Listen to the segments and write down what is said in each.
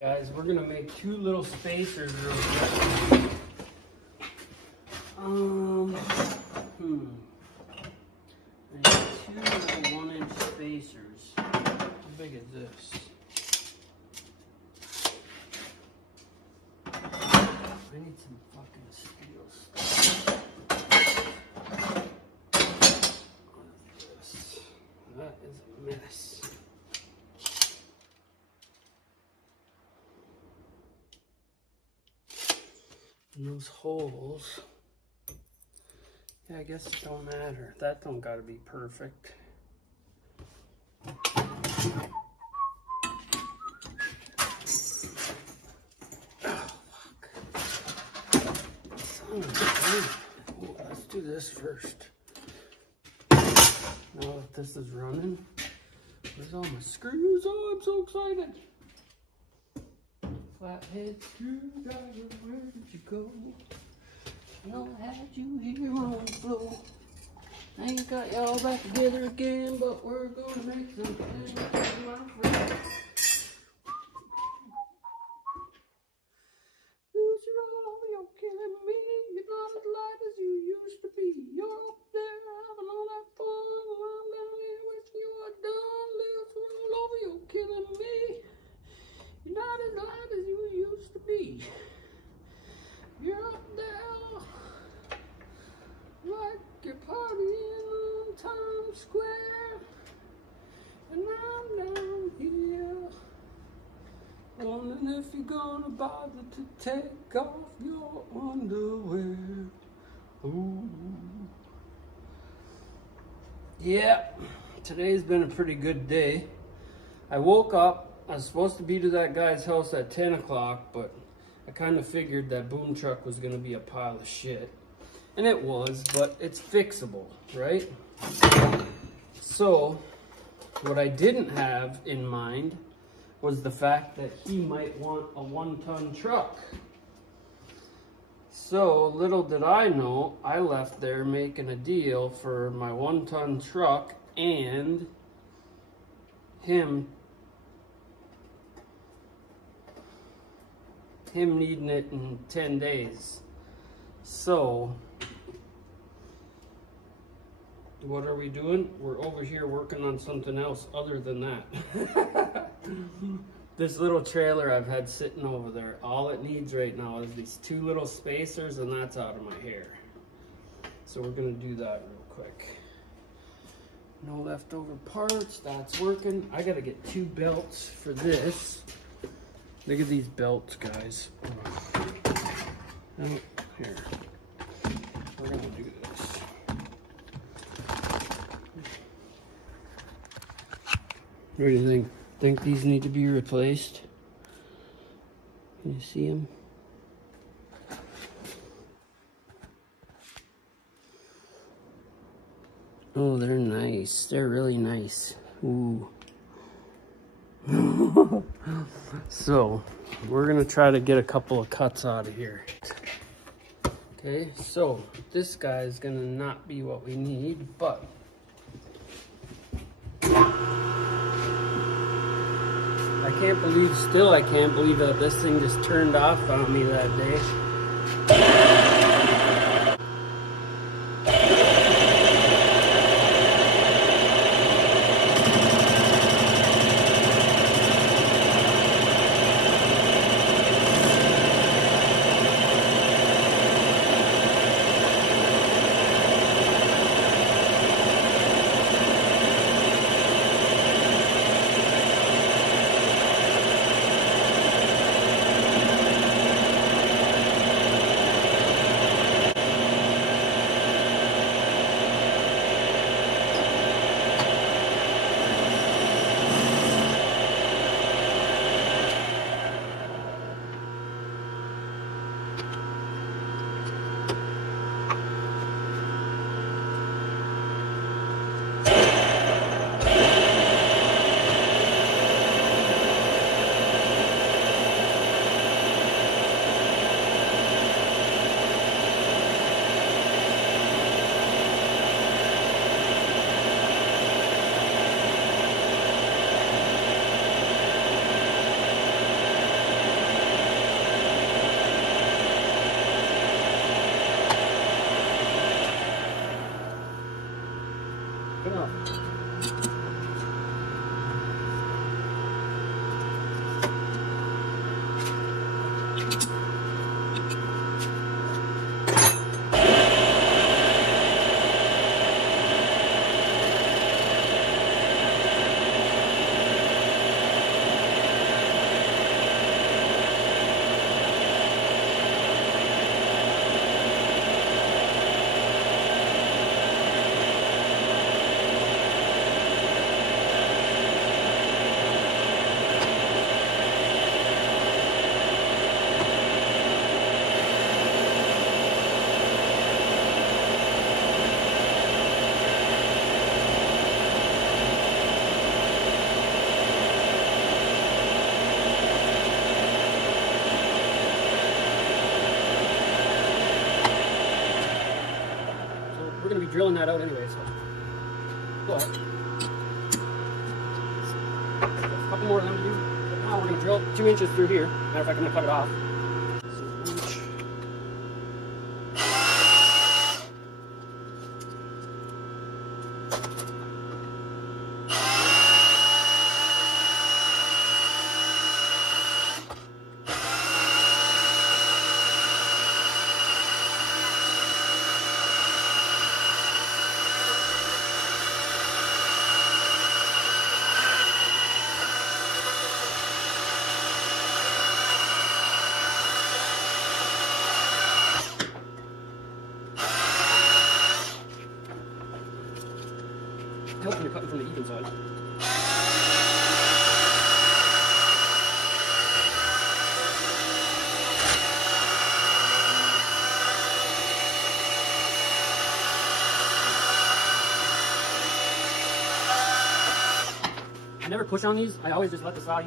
Guys, we're gonna make two little spacers real quick. I need two little 1-inch spacers. How big is this? I need some fucking steel stuff. What is this? That is a mess. And those holes, yeah, I guess it don't matter. That don't gotta be perfect. Oh, fuck. Son of a gun. Oh, let's do this first. Now that this is running, where's all my screws? Oh, I'm so excited. Flathead screwdriver, where did you go? I know I had you here on the floor. I ain't got y'all back together again, but we're gonna make something, my friend. Lose your all, you're killing me. You're not as light as you used to be. You're up there having all that fun, and I'm down here wishing you were done. Lose your all over, you're killing me. You're not as light as you used to be. You're up there like you're partying on Times Square, and I'm down here wondering if you're gonna bother to take off your underwear. Ooh. Yeah, today's been a pretty good day. I woke up. I was supposed to be to that guy's house at 10 o'clock, but I kind of figured that boom truck was going to be a pile of shit. And it was, but it's fixable, right? So, what I didn't have in mind was the fact that he might want a 1-ton truck. So, little did I know, I left there making a deal for my 1-ton truck and him needing it in 10 days. So, what are we doing? We're over here working on something else other than that. This little trailer I've had sitting over there, all it needs right now is these two little spacers, and that's out of my hair. So we're gonna do that real quick. No leftover parts, that's working. I gotta get 2 belts for this. Look at these belts, guys. Oh, here. We're gonna do this. What do you think? Think these need to be replaced? Can you see them? Oh, they're nice. They're really nice. Ooh. So, we're gonna try to get a couple of cuts out of here. Okay, so this guy is gonna not be what we need, but I can't believe that this thing just turned off on me that day. we're going to be drilling that out anyway, so. But, a couple more of them to do. But now we're going to drill 2 inches through here. Matter of fact, I'm going to cut it off. Help when you're cutting from the even side. I never push on these. I always just let the saw eat.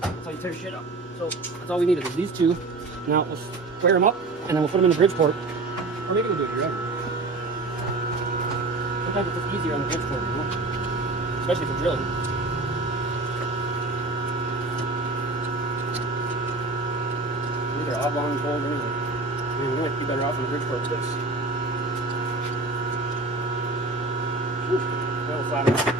That's how you tear shit up. So that's all we needed is these two. Now we'll square them up and then we'll put them in the Bridgeport. Or maybe we'll do it here. Sometimes it's just easier on the Bridgeport, you know? Especially for drilling. These are oblong holes anyway. Man, we might be better off on the Bridgeport with this. Whew, that'll flatten out.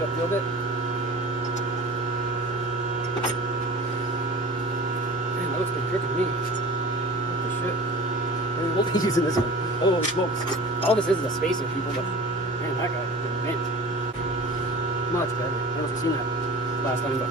Up a little bit. Man, that looks pretty crooked to me. What the shit? Maybe we'll be using this one. Oh, smokes. All this is a spacer, people, but man, that guy is a mint. Much better. I don't know if you've seen that last time, but.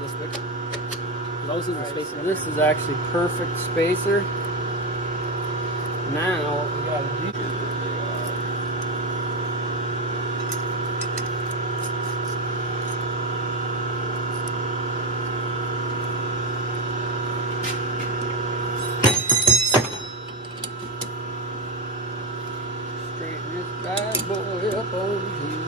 the spacer. This is the spacer. This is actually perfect spacer. Now we gotta do. Straighten this bad boy up on here.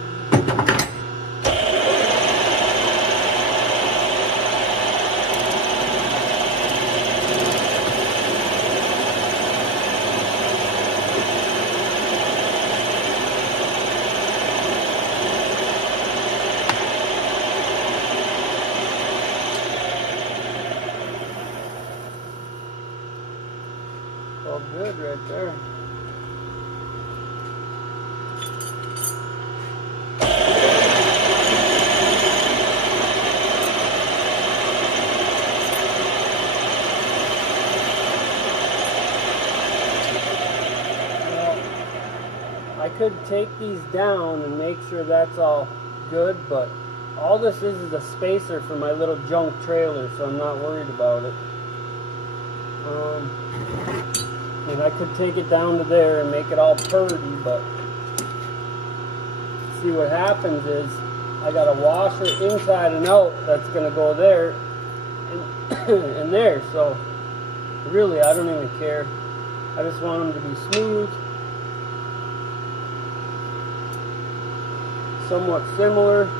All good right there. I could take these down and make sure that's all good, but all this is a spacer for my little junk trailer, so I'm not worried about it. And I could take it down to there and make it all purdy, but see what happens is I got a washer inside and out that's going to go there and there, so really I don't even care. I just want them to be smooth, somewhat similar.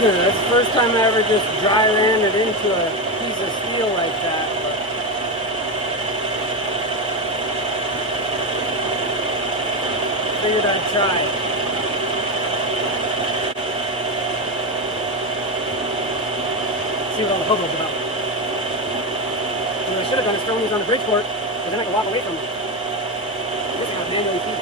That's the first time I ever just dry landed into a piece of steel like that. But figured I'd try. See what all the hubbub's about. And what I should have done is thrown these on the Bridgeport, because then I could walk away from them. This kind of manually feed.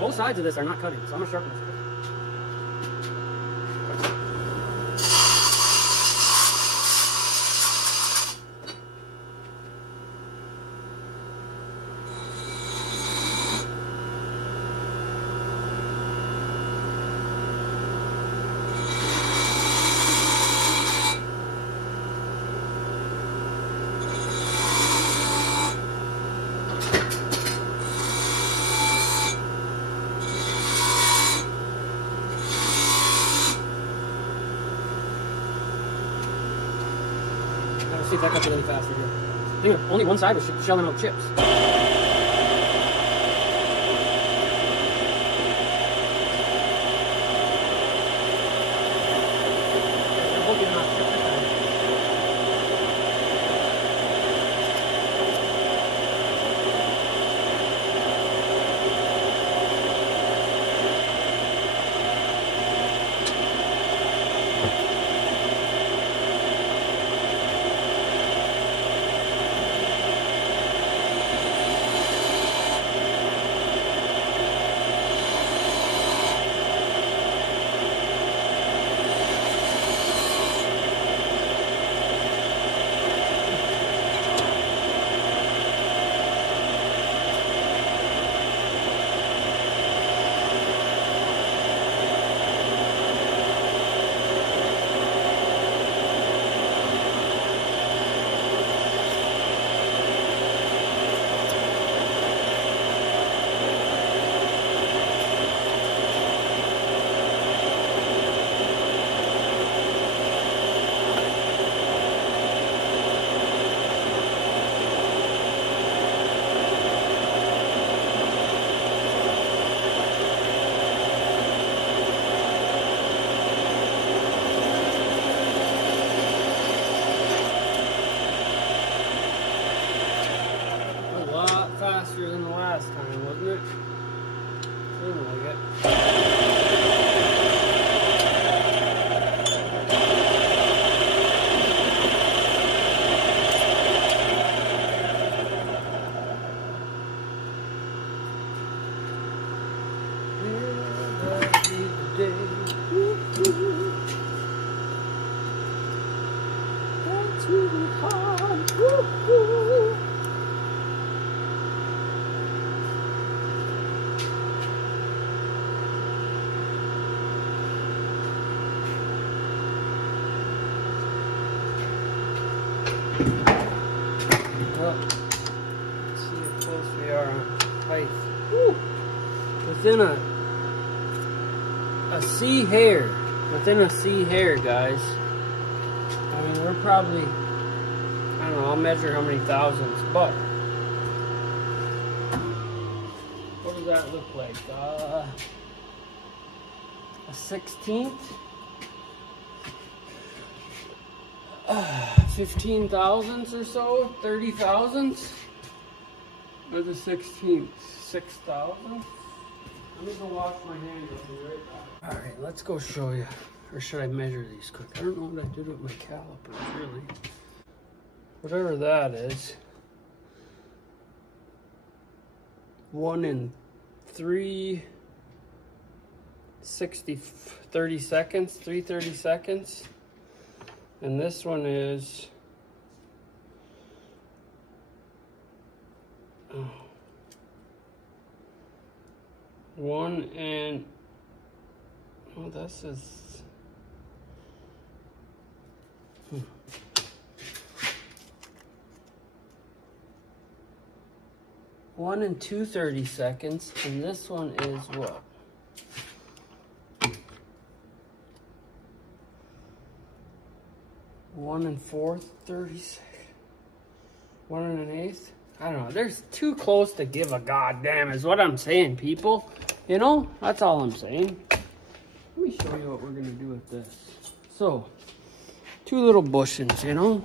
Both sides of this are not cutting, so I'm gonna sharpen this. See if that cuts it any faster here. I think only one side was shelling out chips. Faster than the last time, wasn't it? Seemed like it. That's really hard. Woo-hoo. Well, let's see how close we are on height. Woo! Within a C hair. Within a C hair, guys. I mean, we're probably, I don't know, I'll measure how many thousandths, but what does that look like? A 16th? 15 thousandths or so, 30 thousandths, or the 16th, 6 thousandths. Let me go wash my hands. I'll be right back. All right, let's go show you. Or should I measure these quick? I don't know what I did with my calipers, really. Whatever that is. 1 in 3 60 30 seconds, 330 seconds. And this one is 1 and, oh, this is, 1 and 2/32, and this one is what? 1 and 4/32. 1 and 1/8. I don't know. There's too close to give a goddamn is what I'm saying, people. You know, that's all I'm saying. Let me show you what we're gonna do with this. So, 2 little bushings, you know.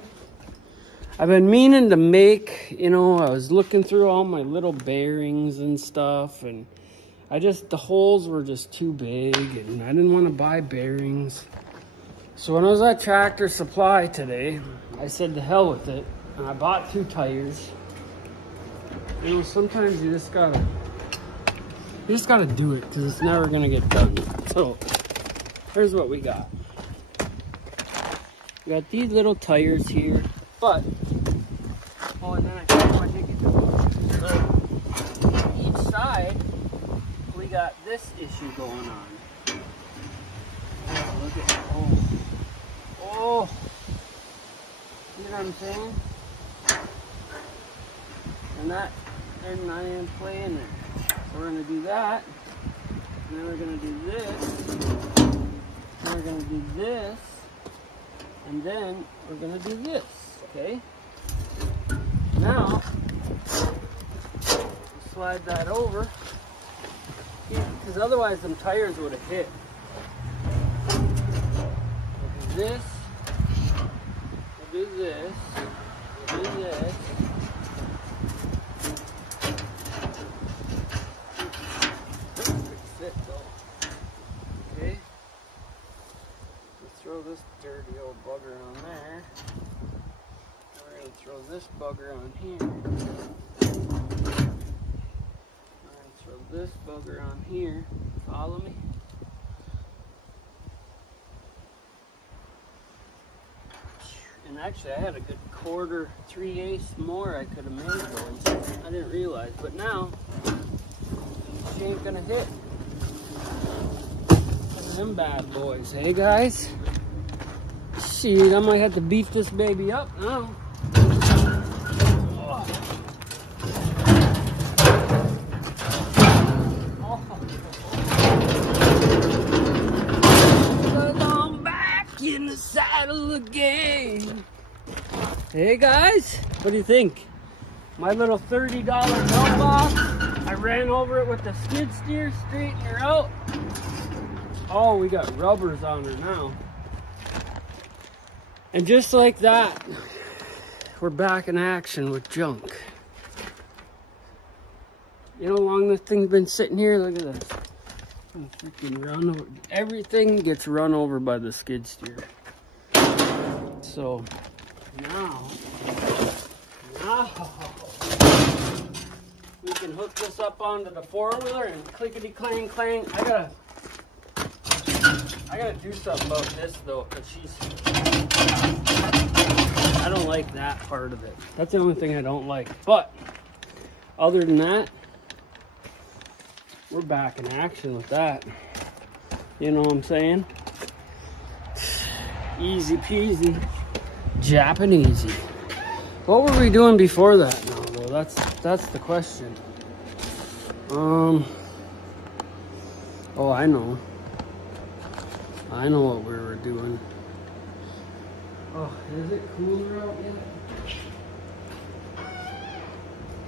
I've been meaning to make, you know, I was looking through all my little bearings and stuff, and the holes were just too big, and I didn't want to buy bearings. So when I was at Tractor Supply today, I said to hell with it, and I bought 2 tires. You know, sometimes you just gotta do it, because it's never gonna get done. So, here's what we got. We got these little tires here, but, oh, and then I forgot my ticket. So, each side, we got this issue going on. Oh, look at, oh, you know what I'm saying? And that, there's not even play in there. So we're gonna do that, and then we're gonna do this, and we're gonna do this, and then we're gonna do this, okay? Now, slide that over, because otherwise them tires would have hit. We'll do this, we'll do this, we'll do this. Okay, let's throw this dirty old bugger on there. We're going to throw this bugger on here. We're going to throw this bugger on here. Follow me? And actually I had a good 1/4, 3/8 more I could have made those. I didn't realize, but now she ain't gonna hit. Them bad boys, hey guys? Shoot, I might have to beef this baby up now. But I'm back in the saddle again. Hey guys, what do you think? My little $30 mailbox, I ran over it with the skid steer, straighten her out. Oh, we got rubbers on her now. And just like that, we're back in action with junk. You know how long this thing's been sitting here? Look at this. Freaking run over. Everything gets run over by the skid steer. So now we can hook this up onto the 4-wheeler and clickety clang clang. I gotta do something about this though, because I don't like that part of it. That's the only thing I don't like. But other than that, we're back in action with that. You know what I'm saying? Easy peasy, Japanesey. What were we doing before that now though? That's the question. Oh, I know what we were doing. Oh, is it cooler out yet?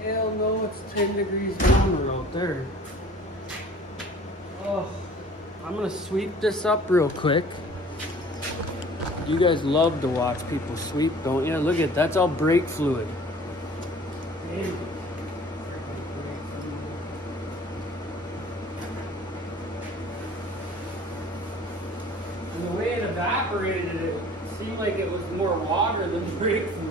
Hell no, it's 10 degrees warmer out there. Oh, I'm gonna sweep this up real quick. You guys love to watch people sweep, don't you? Look at that's all brake fluid. And the way it evaporated, it seemed like it was more water than brake fluid.